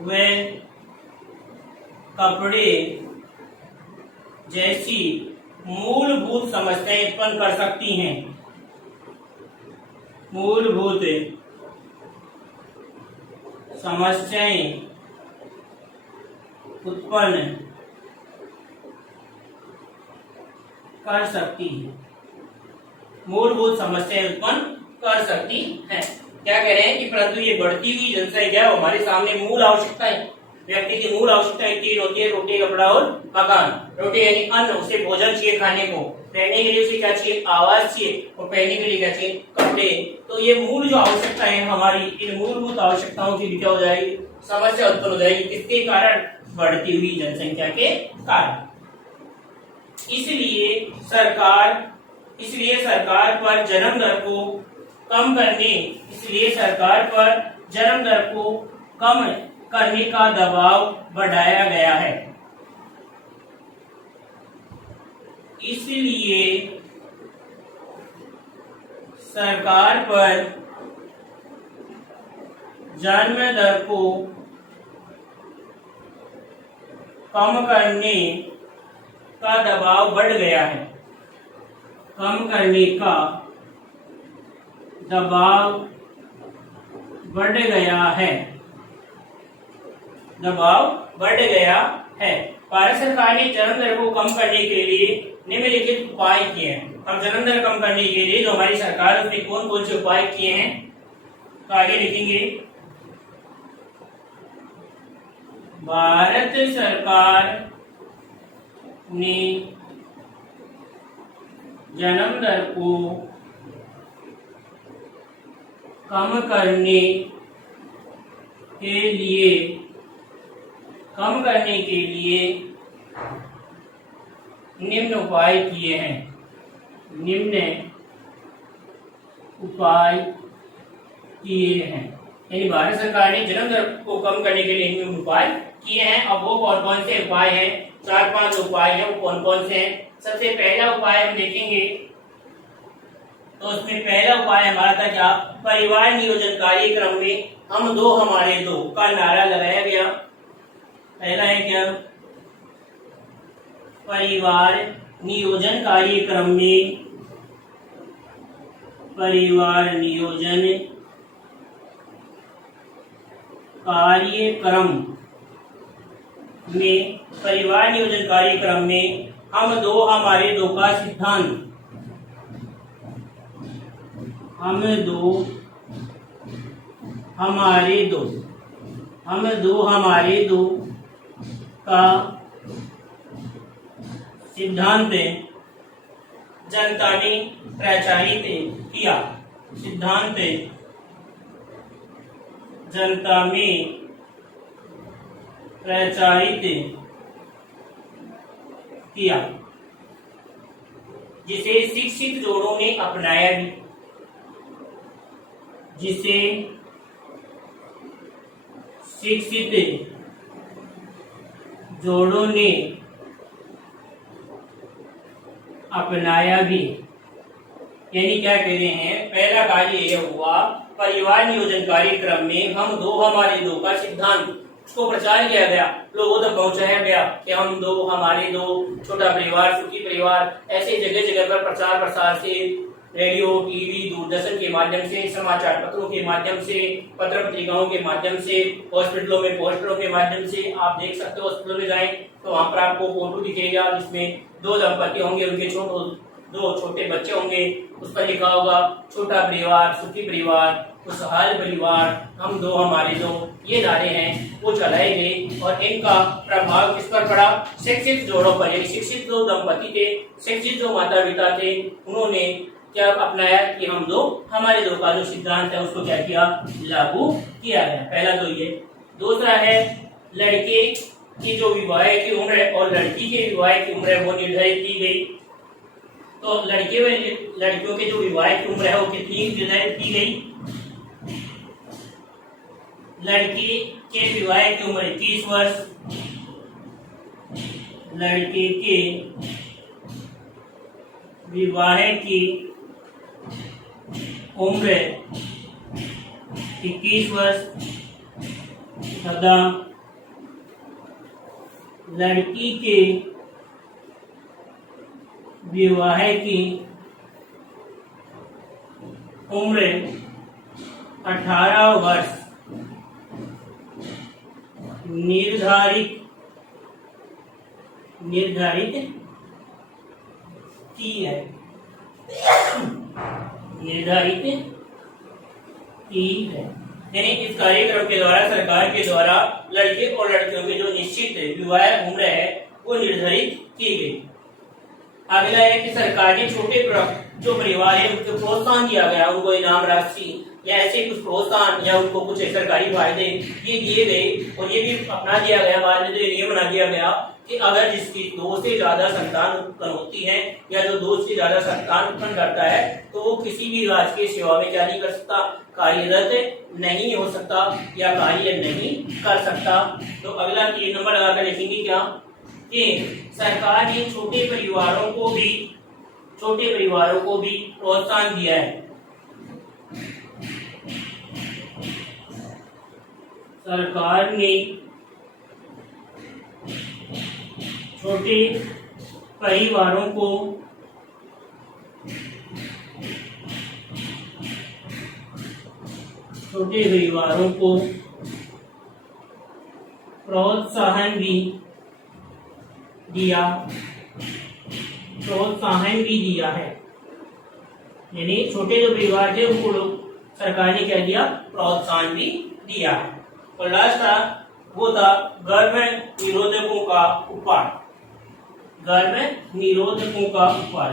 व कपड़े जैसी मूलभूत समस्याएं उत्पन्न कर सकती हैं। मूलभूत समस्याएं उत्पन्न कर सकती है, मूलभूत समस्याएं उत्पन्न कर सकती हैं। क्या कह रहे हैं कि परंतु ये बढ़ती हुई जनसंख्या हमारे सामने मूल आवश्यकताएं, व्यक्ति की मूल आवश्यकताएं 3 होती है, रोटी, कपड़ा और मकान। रोटी यानी अन्न, उसे भोजन चाहिए खाने को, रहने के लिए उसे क्या चाहिए, आवास चाहिए और पहनने के लिए क्या चाहिए, कपड़े। तो ये मूल जो आवश्यकताएं हैं हमारी, इन मूलभूत आवश्यकताओं की भी क्या हो जाएगी, समस्या उत्पन्न हो जाएगी। किसके कारण, बढ़ती हुई जनसंख्या के कारण। इसलिए सरकार पर जन्म दर को कम करने का दबाव बढ़ाया गया है। इसलिए सरकार पर जन्म दर को कम करने का दबाव बढ़ गया है, कम करने का दबाव बढ़ गया है, दबाव बढ़ गया है। भारत सरकार ने जन्म दर को कम करने के लिए निम्नलिखित उपाय किए हैं। अब जन्म दर कम करने के लिए जो हमारी सरकार है उसने कौन कौन से उपाय किए हैं, तो आगे लिखेंगे, भारत सरकार ने जन्म दर को कम करने के लिए निम्न उपाय किए हैं, निम्न उपाय किए हैं। यानी भारत सरकार ने जन्म दर को कम करने के लिए निम्न उपाय किए हैं। अब वो कौन कौन से उपाय हैं, 4-5 उपाय हैं, वो कौन कौन से हैं। सबसे पहला उपाय हम देखेंगे तो उसमें पहला उपाय हमारा था क्या, परिवार नियोजन कार्यक्रम में हम दो हमारे दो का नारा लगाया गया। पहला है क्या, परिवार नियोजन कार्यक्रम में, परिवार नियोजन कार्यक्रम में, परिवार नियोजन कार्यक्रम में हम दो हमारे दो का सिद्धांत, हम दो हमारे दो का सिद्धांत जनता ने प्रचारित किया, सिद्धांत जनता में प्रचारित किया, जिसे शिक्षित जोड़ों ने अपनाया भी, जिसे शिक्षित जोड़ों ने अपनाया भी। यानी क्या कह रहे हैं, पहला कार्य यह हुआ, परिवार नियोजन कार्यक्रम में हम दो हमारे दो का सिद्धांत, उसको प्रचार किया गया, लोगों तक पहुंचाया गया कि हम दो हमारे दो, छोटा परिवार सुखी परिवार, ऐसे जगह जगह पर प्रचार प्रसार से, रेडियो, टीवी, दूरदर्शन के माध्यम से, समाचार पत्रों के माध्यम से, पत्र पत्रिकाओं के माध्यम से, हॉस्पिटलों में पोस्टरों के माध्यम से। आप देख सकते हो हॉस्पिटलों में जाएं तो वहां पर आपको फोटो दिखेगा जिसमें दो दंपति होंगे, उनके दो छोटे बच्चे होंगे, उस पर लिखा होगा छोटा परिवार सुखी परिवार, खुशहाल परिवार, हम दो हमारे दो, ये नारे हैं वो चलाए गए। और इनका प्रभाव किस पर पड़ा, शिक्षित जोड़ों पर। यानी शिक्षित जो दंपति थे, शिक्षित जो माता पिता थे, उन्होंने क्या अपनाया कि हम दो हमारे दो का जो सिद्धांत है उसको क्या किया, लागू किया गया। पहला तो ये। दूसरा है, लड़के की जो विवाह की उम्र है और लड़की के विवाह की उम्र है वो निर्धारित की गई। तो लड़कियों के जो विवाह की उम्र है वो कितनी निर्धारित की गई, लड़की के विवाह की उम्र 21 वर्ष, लड़के के विवाह की उम्र 21 वर्ष तथा लड़की के विवाह की उम्र 18 वर्ष निर्धारित की है, निर्धारित की है। यानी इस कार्यक्रम के द्वारा, सरकार के द्वारा लड़के और लड़कियों की जो निश्चित विवाह उम्र है वो निर्धारित की गई। अगला है कि सरकार ने छोटे जो परिवार है उनको प्रोत्साहन दिया गया, उनको इनाम राशि या ऐसे कुछ प्रोत्साहन या उनको कुछ सरकारी फायदे ये दिए गए। और ये भी अपना दिया गया, बाद में तो ये बना दिया गया कि अगर जिसकी 2 से ज्यादा संतान उत्पन्न होती है या जो 2 से ज्यादा संतान उत्पन्न करता है तो वो किसी भी राजकीय सेवा में क्या नहीं कर सकता, कार्यरत नहीं हो सकता या कार्य नहीं कर सकता। तो अगला 3 नंबर लगाकर लिखेंगे क्या, कि सरकार ने छोटे परिवारों को भी प्रोत्साहन दिया है। सरकार ने छोटे परिवारों को छोटे परिवारों को प्रोत्साहन भी दिया है। यानी छोटे जो परिवार थे उनको लोग सरकार ने क्या दिया, प्रोत्साहन भी दिया है। और लास्ट था वो था गर्भ निरोधकों का उपाय। गर्भ निरोधकों का उपाय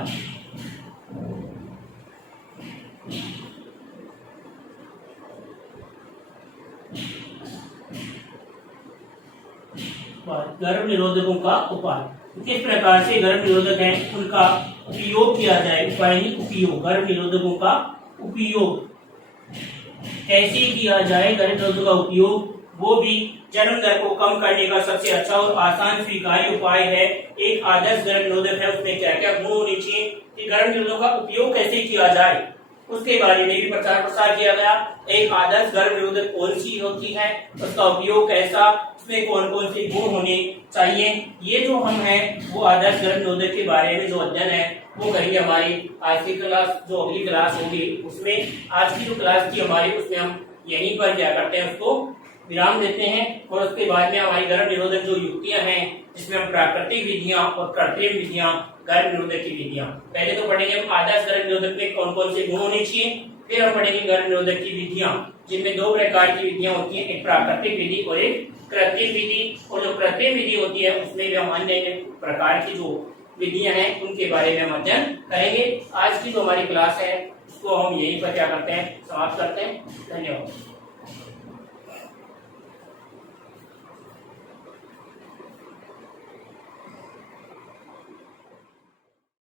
गर्भ निरोधकों का उपाय किस प्रकार से गर्भ निरोधक है उनका उपयोग किया जाए। उपाय नहीं, उपयोग। गर्भ निरोधकों का उपयोग कैसे किया जाए, गर्भ निरोधकों का उपयोग वो भी जन्म दर को कम करने का सबसे अच्छा और आसान स्वीकार्य उपाय है। एक आदर्श गर्भ निरोधक है, उसमें क्या क्या गुण होने चाहिए कि गर्भ निरोधक का उपयोग कैसे किया जाए उसके बारे में भी प्रचार प्रसार किया गया। एक आदर्श गर्भ निरोधक कौन सी होती है, उसका उपयोग कैसा, उसमें कौन कौन से गुण होने चाहिए, ये जो हम हैं वो आदर्श गर्भ निरोधक के बारे में जो अध्ययन है वो करेंगे हमारी आज की क्लास, जो अगली क्लास होगी उसमें। आज की जो क्लास थी हमारी उसमें हम यहीं पर क्या करते हैं, उसको विराम देते हैं और उसके बाद में हमारी गर्भ निरोधक जो युक्तियां हैं जिसमें हम प्राकृतिक विधियां और कृत्रिम विधियां, गर्भ निरोधक की विधियां पहले तो पढ़ेंगे हम आदर्श गर्भ निरोधक में कौन कौन से गुण होने चाहिए, फिर हम पढ़ेंगे गर्भ निरोधक की विधियां जिनमें दो प्रकार की विधियां होती हैं, एक प्राकृतिक विधि और एक कृत्रिम विधि। और जो कृत्रिम विधि होती है उसमें भी हम अन्य प्रकार की जो विधियां हैं उनके बारे में हम अध्ययन करेंगे। आज की जो हमारी क्लास है उसको हम यहीं पर क्या करते हैं, समाप्त करते हैं। धन्यवाद।